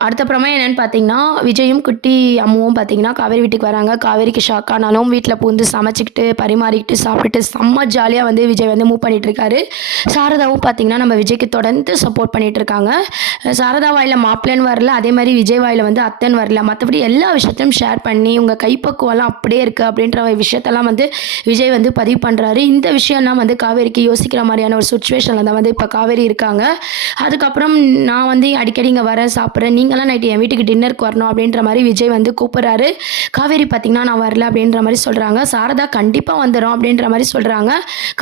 அடுத்தப்புறமா என்னன்னு பார்த்தீங்கன்னா, விஜயும், குட்டி அம்முவும் பார்த்தீங்கன்னா, காவேரி வீட்டுக்கு வராங்க. காவேரிக்கு ஷாக் ஆனாலும் வீட்ல பூந்து சமைச்சுக்கிட்டு, பரிமாறிக்கிட்டு, சாப்பிட்டுட்டு செம்ம ஜாலியா வந்து விஜய் வந்து மூவ் பண்ணிட்டுருக்காரு. சாரதாவும் பார்த்தீங்கன்னா, நம்ம விஜய்க்கு தொடர்ந்து சப்போர்ட் பண்ணிட்டுருக்காங்க. சாரதா வாயில மாப்பிள்ளைன்னு வரல, அதேமாரி விஜய் வாயில வந்து அத்தைன்னு வரல. மத்தபடி எல்லா விஷயத்தையும் ஷேர் பண்ணி, உங்க கைப்பக்குவம்லாம் அப்படியே இருக்கு அப்படின்ற விஷயத்தெல்லாம் வந்து விஜய் வந்து பதிவு பண்றாரு. இந்த விஷயம்லாம் வந்து காவேரிக்கு யோசிக்கிற மாரியான ஒரு சிச்சுவேஷன்ல தான் வந்து இப்ப காவேரி இருக்காங்க. அதுக்கப்புறம் நான் வந்து அடிக்கடி இங்க வரேன், சாப்பிடுறேன். நீங்கலாம் நைட்டு என் வீட்டுக்கு டின்னருக்கு வரணும் அப்படின்ற மாரி விஜய் வந்து கூப்பிடுறாரு. காவேரி பார்த்தீங்கன்னா, நான் வரல அப்படின்ற மாரி சொல்றாங்க. சாரதா கண்டிப்பா வந்துர்றோம் அப்படின்ற மாரி சொல்றாங்க.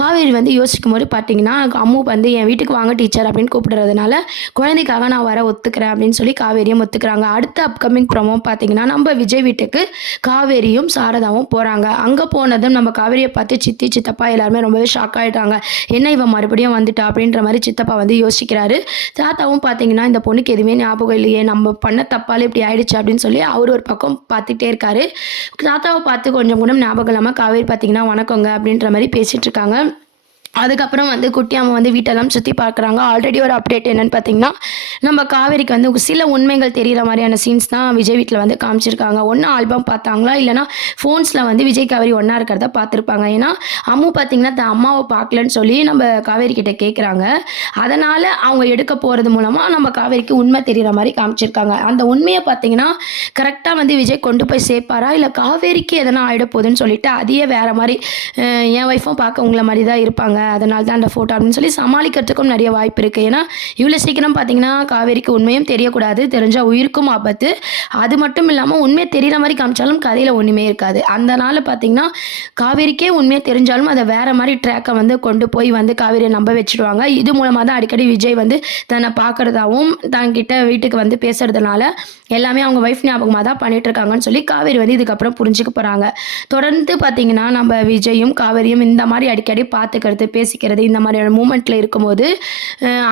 காவேரி வந்து யோசிக்கும்போது பார்த்தீங்கன்னா, அம்மு வந்து என் வீட்டுக்கு வாங்க டீச்சர் அப்படின்னு கூப்பிடுறதுனால, குழந்தைக்காக நான் வர ஒத்துக்கிறேன் அப்படின்னு சொல்லி காவேரியும் ஒத்துக்கிறாங்க. அடுத்த அப்கமிங் ப்ரோமோ பார்த்தீங்கன்னா, நம்ம விஜய் வீட்டுக்கு காவேரியும், சாரதாவும் போறாங்க. அங்க போனதும் நம்ம காவேரிய பார்த்து சித்தி, சித்தப்பா எல்லாருமே ரொம்பவே ஷாக் ஆயிட்டாங்க. என்ன இவ மறுபடியும் வந்துட்டா அப்படின்ற மாரி சித்தப்பா வந்து யோசிக்கிறாரு. தாத்தாவும் பார்த்தீங்கன்னா, இந்த பொண்ணுக்கு எதுவுமே ஞாபகம் இல்லையே, நம்ம பண்ண தப்பால இப்படி ஆயிடுச்சு அப்படின்னு சொல்லி அவரு ஒரு பக்கம் பார்த்துட்டே இருக்காரு. தாத்தாவ பார்த்து கொஞ்சம் கூட ஞாபகம் இல்லாம காவேரி பார்த்தீங்கன்னா, வணக்கங்க அப்படின்ற மாரி பேசிட்டு இருக்காங்க. அதுக்கப்புறம் வந்து குட்டி அம்மா வந்து வீட்டெல்லாம் சுற்றி பார்க்குறாங்க. ஆல்ரெடி ஒரு அப்டேட் என்னன்னு பார்த்தீங்கன்னா, நம்ம காவேரிக்கு வந்து சில உண்மைகள் தெரியிற மாரியான சீன்ஸ் தான் விஜய் வீட்ல வந்து காமிச்சிருக்காங்க. ஒண்ணு ஆல்பம் பார்த்தாங்களா, இல்லன்னா ஃபோன்ஸ்ல வந்து விஜய், காவேரி ஒண்ணா இருக்கிறத பார்த்துருப்பாங்க. ஏன்னா, அம்மு பார்த்தீங்கன்னா, தன் அம்மாவ பார்க்கலன்னு சொல்லி நம்ம காவேரி கிட்ட கேட்குறாங்க. அதனால அவங்க எடுக்க போறது மூலமா நம்ம காவேரிக்கு உண்மை தெரியிற மாரி காமிச்சிருக்காங்க. அந்த உண்மைய பார்த்தீங்கன்னா, கரெக்ட்டா வந்து விஜய் கொண்டு போய் சேர்ப்பாரா, இல்ல காவேரிக்கு எதனா ஆயிட போதுன்னு சொல்லிட்டு அதையே வேற மாரி என் ஒய்ஃபும் பார்க்க உங்கள மாரி தான் இருப்பாங்க. அதனால தான் அந்த ஃபோட்டோ அப்படின்னு சொல்லி சமாளிக்கிறதுக்கும் நிறைய வாய்ப்பு இருக்கு. ஏன்னா, இவ்வளோ சீக்கிரம் பார்த்தீங்கன்னா, காவேரிக்கு உண்மையும் தெரியக்கூடாது. தெரிஞ்சா உயிருக்கும் ஆபத்து. அது மட்டும் இல்லாம உண்மைய தெரியிற மாரி காமிச்சாலும் கதையில ஒண்ணுமே இருக்காது. அதனால பார்த்தீங்கன்னா, காவேரிக்கே உண்மையா தெரிஞ்சாலும் அத வேற மாரி ட்ராக்க வந்து கொண்டு போய் வந்து காவேரிய நம்ப வச்சுருவாங்க. இது மூலமா தான் அடிக்கடி விஜய் வந்து தன்னை பார்க்கறதாவும், தன்கிட்ட வீட்டுக்கு வந்து பேசுறதுனால எல்லாமே அவங்க ஒய்ஃப் ஞாபகமா தான் பண்ணிட்டு இருக்காங்கன்னு சொல்லி காவேரி வந்து இதுக்கப்புறம் புரிஞ்சுக்க போறாங்க. தொடர்ந்து பார்த்தீங்கன்னா, நம்ம விஜயும், காவேரியும் இந்த மாரி அடிக்கடி பார்த்துக்கிறது, பேசிக்கிறது இந்த மாதிரியான மூமெண்ட்ல இருக்கும்போது,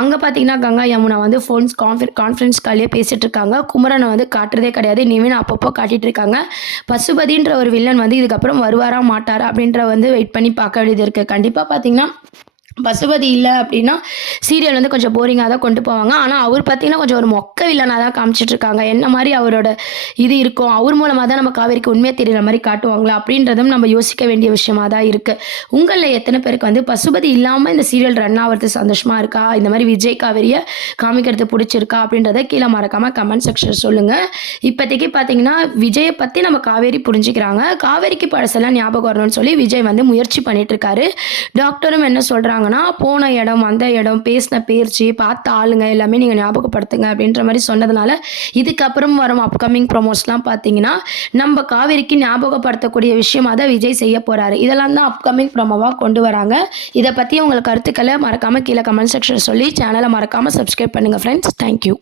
அங்க பார்த்தீங்கன்னா, கங்கா, யமுனா வந்து கான்ஃபரன்ஸ் கால்லயே பேசிட்டு இருக்காங்க. குமரன வந்து காட்டுறதே கிடையாது. நிவின் அப்பப்போ காட்டிட்டு இருக்காங்க. பசுபதின்ற ஒரு வில்லன் வந்து இதுக்கப்புறம் வருவாரா, மாட்டாரா அப்படின்ற வந்து வெயிட் பண்ணி பார்க்க வேண்டியது இருக்கு. கண்டிப்பா பார்த்தீங்கன்னா, பசுபதி இல்ல அப்படின்னா, சீரியல் வந்து கொஞ்சம் போரிங்கா தான் கொண்டு போவாங்க. ஆனா, அவர் பார்த்தீங்கன்னா, கொஞ்சம் ஒரு மொக்க வில்லனா தான் காமிச்சிட்டுருக்காங்க. என்ன மாரி அவரோட இது இருக்கும். அவர் மூலமா தான் நம்ம காவேரிக்கு உண்மையா தெரியிற மாரி காட்டுவாங்களா? அப்படின்றதும் நம்ம யோசிக்க வேண்டிய விஷயமா தான் இருக்கு. உங்கள்ல எத்தன பேருக்கு வந்து பசுபதி இல்லாம இந்த சீரியல் ரன் ஆவறது சந்தோஷமா இருக்கா? இந்த மாரி விஜய், காவேரிய காமிக்கிறது புடிச்சிருக்கா? அப்படின்றத கீழ மறக்காம கமெண்ட் செக்ஷன்ல சொல்லுங்க. இப்போதைக்கு பார்த்தீங்கன்னா, விஜய பத்தி நம்ம காவேரி புரிஞ்சுக்கிறாங்க. காவேரிக்கு பழசெல்லாம் ஞாபகம் வரணும்னு சொல்லி விஜய் வந்து முயற்சி பண்ணிட்டு இருக்காரு. டாக்டரும் என்ன சொல்றாங்கன்னா, போன இடம், வந்த இடம், பேசின பேச்சு, பார்த்த ஆளுங்க எல்லாமே நீங்க ஞாபகப்படுத்துங்க அப்படின்ற மாரி சொன்னதுனால, இதுக்கப்புறம் வரும் அப்கமிங் ப்ரோமோஸ்லாம் பார்த்தீங்கன்னா, நம்ம காவேரிக்கு ஞாபகப்படுத்தக்கூடிய விஷயமா தான் விஜய் செய்ய போறாரு. இதெல்லாம் தான் அப்கமிங் ப்ரோமோவா கொண்டு வராங்க. இத பத்தி உங்கள் கருத்துக்கள மறக்காம கீழ கமெண்ட் செக்ஷன்ல சொல்லி சேனல மறக்காம சப்ஸ்கிரைப் பண்ணுங்க ஃப்ரெண்ட்ஸ். Thank you.